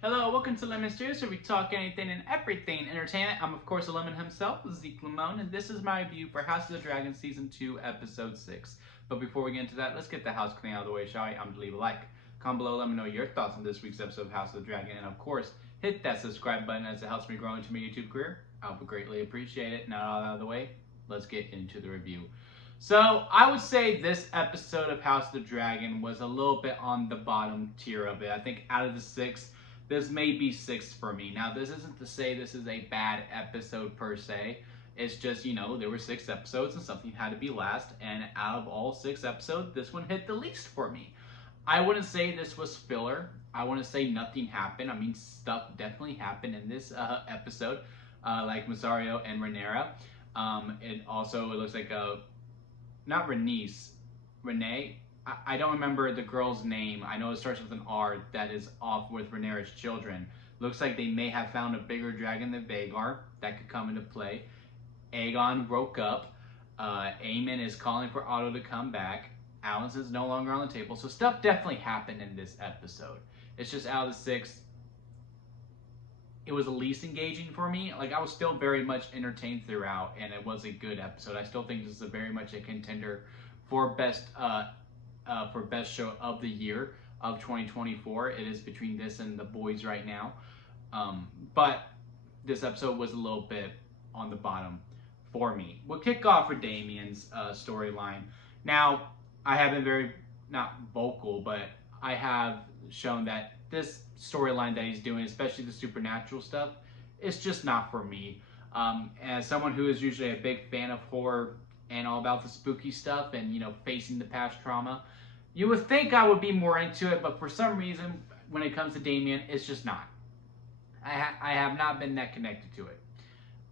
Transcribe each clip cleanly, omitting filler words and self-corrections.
Hello, welcome to Lemon Studios, where we talk anything and everything entertainment. I'm, of course, a lemon himself, Zeke Lemon, and this is my review for House of the Dragon Season 2, Episode 6. But before we get into that, let's get the house cleaning out of the way, shall we? I'm to leave a like. Comment below, let me know your thoughts on this week's episode of House of the Dragon, and of course, hit that subscribe button as it helps me grow into my YouTube career. I would greatly appreciate it. Now all out of the way, let's get into the review. So, I would say this episode of House of the Dragon was a little bit on the bottom tier of it. I think out of the six, this may be sixth for me. Now, this isn't to say this is a bad episode per se. It's just, there were 6 episodes and something had to be last. And out of all 6 episodes, this one hit the least for me. I wouldn't say this was filler. I wouldn't say nothing happened. I mean, stuff definitely happened in this episode, like Mysario and Rhaenyra. It looks like not Renee. I don't remember the girl's name. I know it starts with an R that is off with Rhaenyra's children. Looks like they may have found a bigger dragon than Vhagar that could come into play. Aegon broke up. Aemon is calling for Otto to come back. Alicent's no longer on the table. So stuff definitely happened in this episode. It's just out of the 6, it was the least engaging for me. Like, I was still very much entertained throughout, and it was a good episode. I still think this is very much a contender for best show of the year of 2024. It is between this and The Boys right now. But this episode was a little bit on the bottom for me. We'll kick off with Damien's storyline. Now, I have been very, not vocal, but I have shown that this storyline that he's doing, especially the supernatural stuff, it's just not for me. As someone who is usually a big fan of horror and all about the spooky stuff and, facing the past trauma, you would think I would be more into it, but for some reason, when it comes to Damien, it's just not. I have not been that connected to it.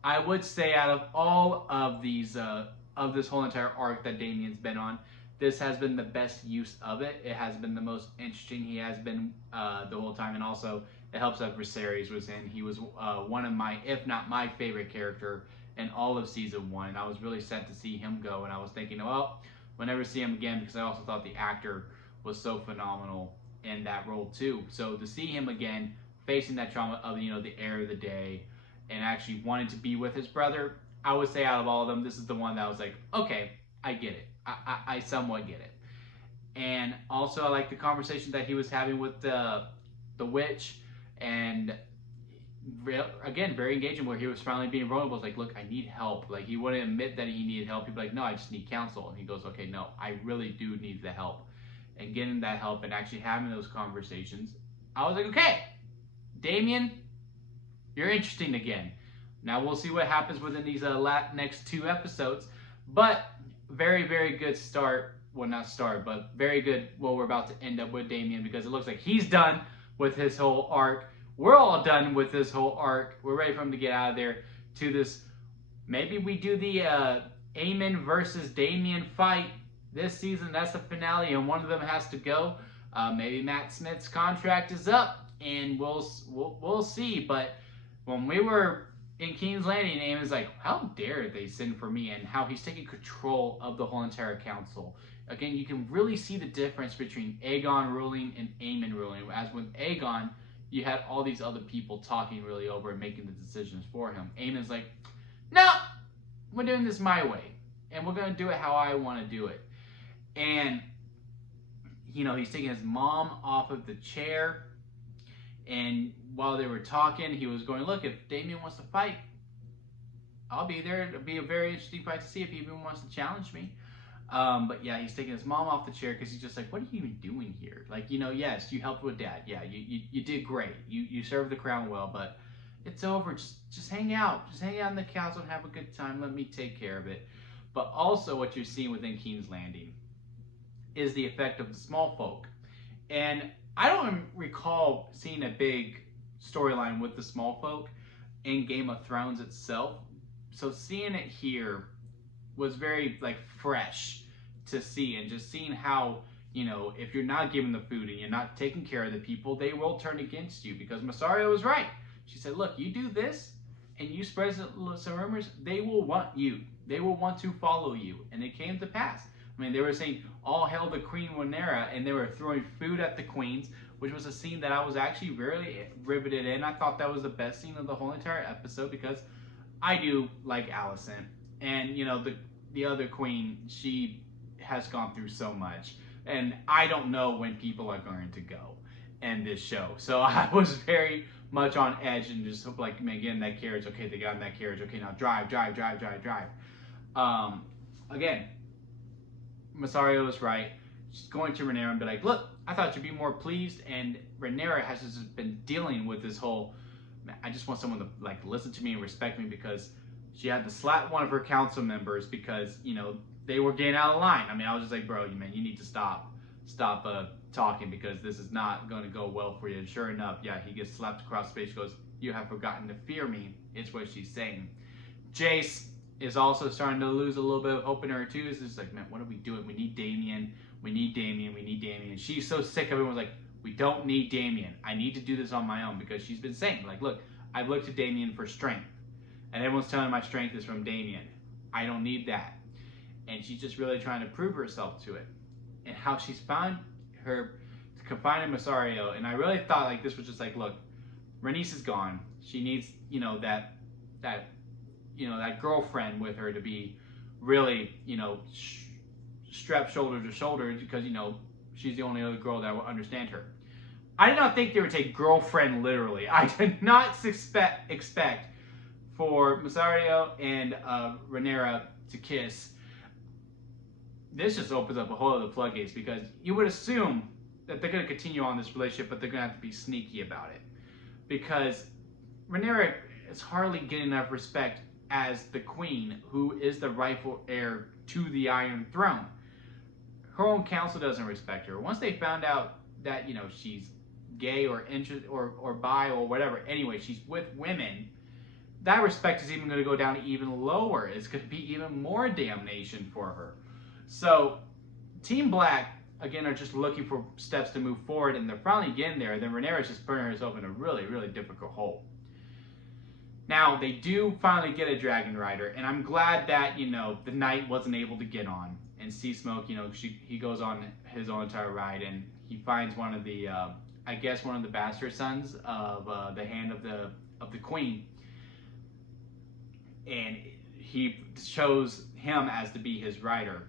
I would say out of all of these, of this whole entire arc that Damien's been on, this has been the best use of it. It has been the most interesting he has been the whole time, and also it helps that Viserys was in. He was one of my, if not my favorite character in all of season 1, and I was really sad to see him go, and I was thinking, well, we'll never see him again, because I also thought the actor was so phenomenal in that role too. So to see him again facing that trauma of the heir of the day and actually wanting to be with his brother, I would say out of all of them, this is the one that was like, okay, I get it. I somewhat get it. And also I like the conversation that he was having with the witch, and again, very engaging, where he was finally being vulnerable. It's like, look, I need help. Like, he wouldn't admit that he needed help. He'd be like, no, I just need counsel. And he goes, okay, no, I really do need the help. And getting that help and actually having those conversations, I was like, okay, Damien, you're interesting again. Now we'll see what happens within these next 2 episodes. But very, very good start. Well, not start, but very good what we're about to end up with Damien, because it looks like he's done with his whole arc. We're all done with this whole arc. We're ready for him to get out of there to this. Maybe we do the Aemon versus Damien fight this season. That's the finale, and one of them has to go. Maybe Matt Smith's contract is up, and we'll see. But when we were in King's Landing, Aemon's like, how dare they send for me, and how he's taking control of the whole entire council. Again, you can really see the difference between Aegon ruling and Aemon ruling. As with Aegon, you had all these other people talking really over and making the decisions for him. Aemon's like, no, we're doing this my way, and we're going to do it how I want to do it. And, he's taking his mom off of the chair. And while they were talking, he was going, look, if Damien wants to fight, I'll be there. It'll be a very interesting fight to see if he even wants to challenge me. But yeah, he's taking his mom off the chair because he's just like, what are you even doing here? Like, yes, you helped with Dad. Yeah, you did great. You served the crown well, but it's over. Just hang out. Just hang out on the council and have a good time. Let me take care of it. But also what you're seeing within King's Landing is the effect of the small folk. And I don't recall seeing a big storyline with the small folk in Game of Thrones itself. So seeing it here was very fresh to see, and just seeing how, if you're not giving the food and you're not taking care of the people, they will turn against you, because Mysario was right. She said, look, you do this and you spread some rumors, they will want you. They will want to follow you. And it came to pass. I mean, they were saying, all hail the Queen Rhaenyra, and they were throwing food at the queens, which was a scene that I was actually really riveted in. I thought that was the best scene of the whole entire episode because I do like Alicent, and you know the other queen, she has gone through so much, and I don't know when people are going to go in this show. So I was very much on edge and just like, man, get in that carriage. Okay, they got in that carriage. Okay, now drive. Again, Mysario is right. She's going to Rhaenyra and be like, look, I thought you'd be more pleased. And Rhaenyra has just been dealing with this whole, I just want someone to like listen to me and respect me, because she had to slap one of her council members because, you know, they were getting out of line. I mean, I was just like, bro, man, you need to stop talking, because this is not going to go well for you. And sure enough, yeah, he gets slapped across the face. She goes, you have forgotten to fear me, is what she's saying. Jace is also starting to lose a little bit of hope in her too. It's just like, man, what are we doing? We need Daemon. We need Daemon. We need Daemon. And she's so sick of it. Everyone's like, we don't need Daemon. I need to do this on my own, because she's been saying, like, look, I've looked to Daemon for strength, and everyone's telling my strength is from Daemon. I don't need that. And she's just really trying to prove herself to it. And how she's found her confined in Mysario. And I really thought like this was just like, look, Rhaenys is gone. She needs, you know, that girlfriend with her to be really, you know, strapped shoulder to shoulder, because, you know, she's the only other girl that will understand her. I did not think they would take girlfriend literally. I did not expect for Mysario and Rhaenyra to kiss. This just opens up a whole other floodgates, because you would assume that they're going to continue on this relationship, but they're going to have to be sneaky about it, because Rhaenyra is hardly getting enough respect as the queen, who is the rightful heir to the Iron Throne. Her own council doesn't respect her. Once they found out that, you know, she's gay or interested or bi or whatever, anyway, she's with women, that respect is even going to go down even lower. It's going to be even more damnation for her. So Team Black, again, are just looking for steps to move forward, and they're finally getting there. Then Rhaenyra's just putting herself in a really, really difficult hole. Now, they do finally get a dragon rider, and I'm glad that, you know, the knight wasn't able to get on. And Sea Smoke, you know, he goes on his own entire ride, and he finds one of the, I guess one of the bastard sons of the hand of the queen. And he chose him as to be his rider.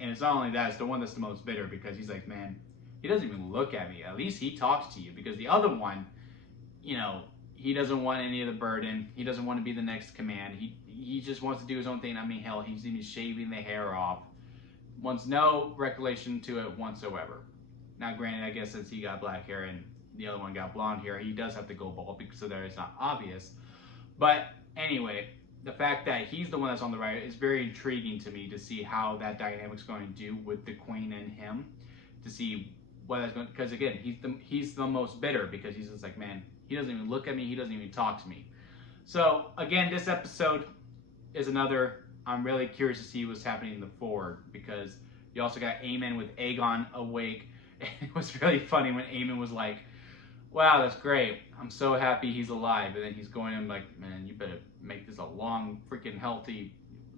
And it's not only that, it's the one that's the most bitter, because he's like, man, he doesn't even look at me. At least he talks to you, because the other one, you know, he doesn't want any of the burden. He doesn't want to be the next command. He just wants to do his own thing. I mean, hell, he's even shaving the hair off. Wants no recollection to it whatsoever. Now, granted, I guess since he got black hair and the other one got blonde hair, he does have to go bald, because so that it's not obvious. But anyway, the fact that he's the one that's on the right is very intriguing to me, to see how that dynamic's going to do with the queen and him, to see what that's going. Because again, he's the most bitter, because he's just like, man, he doesn't even look at me, he doesn't even talk to me. So again, this episode is another. I'm really curious to see what's happening in the forward, because you also got Aemon with Aegon awake. And it was really funny when Aemon was like, wow, that's great. I'm so happy he's alive. And then he's going in like, man, you better make this a long, freaking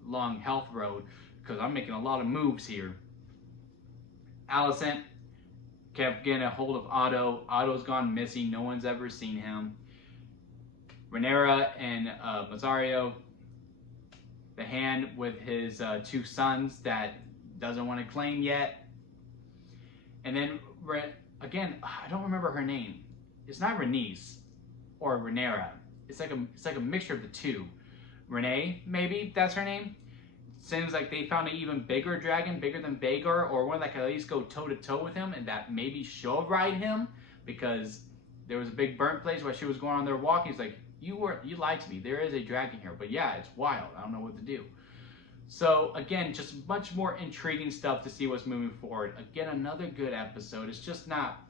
long health road, because I'm making a lot of moves here. Alicent kept getting a hold of Otto. Otto's gone missing. No one's ever seen him. Rhaenyra and Mysario, the hand with his two sons that doesn't want to claim yet. And then, again, I don't remember her name. It's not Rhaenys or Rhaenyra. It's like a mixture of the two. Renee, maybe that's her name. Seems like they found an even bigger dragon, bigger than Vhagar, or one that could at least go toe to toe with him, and that maybe she'll ride him, because there was a big burnt place while she was going on there walking. He's like, you lied to me. There is a dragon here, but yeah, it's wild. I don't know what to do. So again, just much more intriguing stuff to see what's moving forward. Again, another good episode. It's just not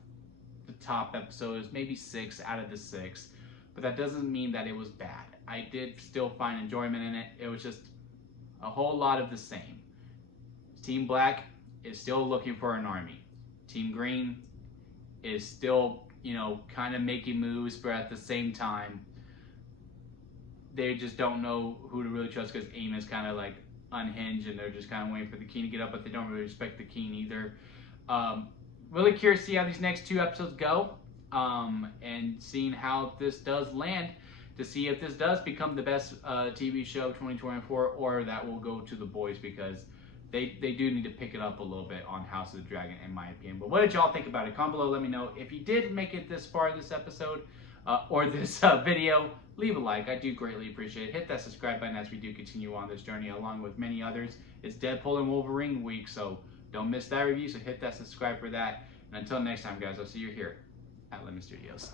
the top episode. It's maybe 6 out of the 6, but that doesn't mean that it was bad. I did still find enjoyment in it. It was just a whole lot of the same. Team Black is still looking for an army. Team Green is still, you know, kind of making moves, but at the same time, they just don't know who to really trust, because Aemon's kind of like unhinged, and they're just kind of waiting for the king to get up, but they don't really respect the king either. really curious to see how these next 2 episodes go, and seeing how this does land, to see if this does become the best TV show of 2024, or that will go to The Boys, because they do need to pick it up a little bit on House of the Dragon, in my opinion. But what did y'all think about it? Comment below, let me know. If you did make it this far in this episode, or this video, leave a like. I do greatly appreciate it. Hit that subscribe button as we do continue on this journey, along with many others. It's Deadpool and Wolverine week, so don't miss that review, so hit that subscribe for that. And until next time, guys, I'll see you here at Lemon Studios.